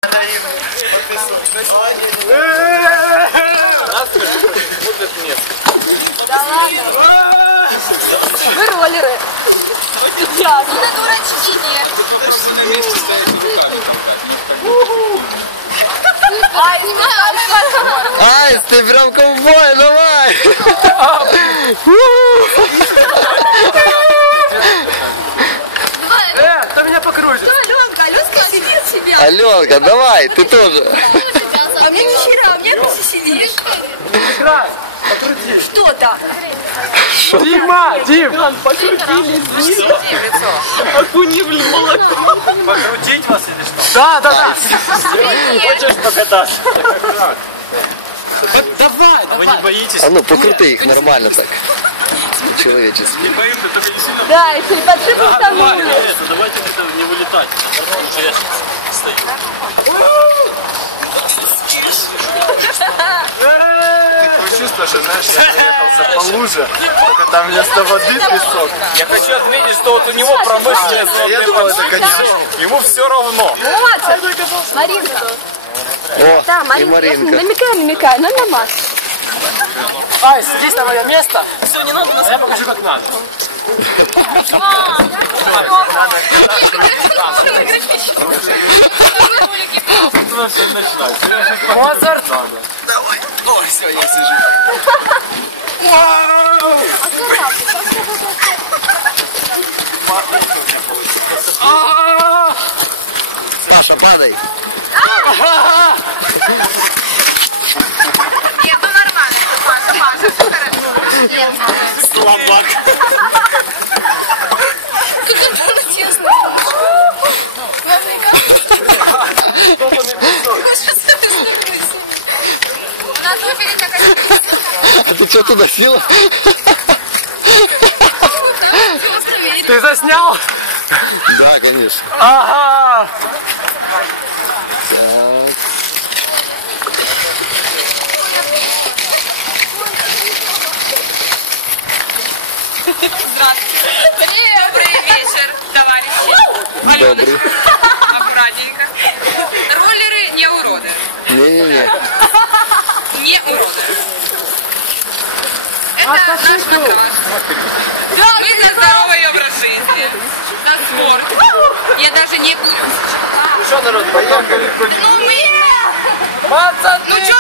Да ладно. Вы роллеры. Ясно. Это дурачки, нет. Просто на месте стоять руками. Ай, ты прям ковбой, давай! Кто меня покрутит? Аленка, Аленка сидит себе. Аленка, давай, ты тоже. А мне ни хера, а мне просто сидишь. Раз, покрути. Что там? Дима, Дим! Окуни, блин, молоко. Покрутить вас или что? Да, да, да. Хочешь покататься? Давай, вы не боитесь? А ну, покрути их нормально так. Человечески. Не боимся, только не сильно. Да, если подшипнуть там не улез. Давайте это не вылетать. Потому что я стою. Такое чувство, что, знаешь, я проехался по луже, только там вместо воды песок. Я хочу отметить, что вот у него промышленные Я думал, это конечно. Ему все равно. Вот, Маринка. О, Да, и Маринка. Маринка. Намекай, но на Маш. Ай, садись на мое место. Все, не надо. Я покажу, как надо. Моцарт. Давай. Ой, все, я сижу. Саша, падай. Нет, ну нормально. Маша, все хорошо. Слабак. Честно. У нас выпили такая... А ты что туда села? Ты заснял? Да, конечно. Ага. Так. Здравствуйте. Добрый вечер, товарищи. Добрый. Аккуратненько. Роллеры не уроды. Не-не-не. Не уроды. Это наш матрас. Мы за здоровый образ жизни. За спорт. Я даже не курю. Ну что, народ, поехали. Ну, мы... Пацаны! Ну, чё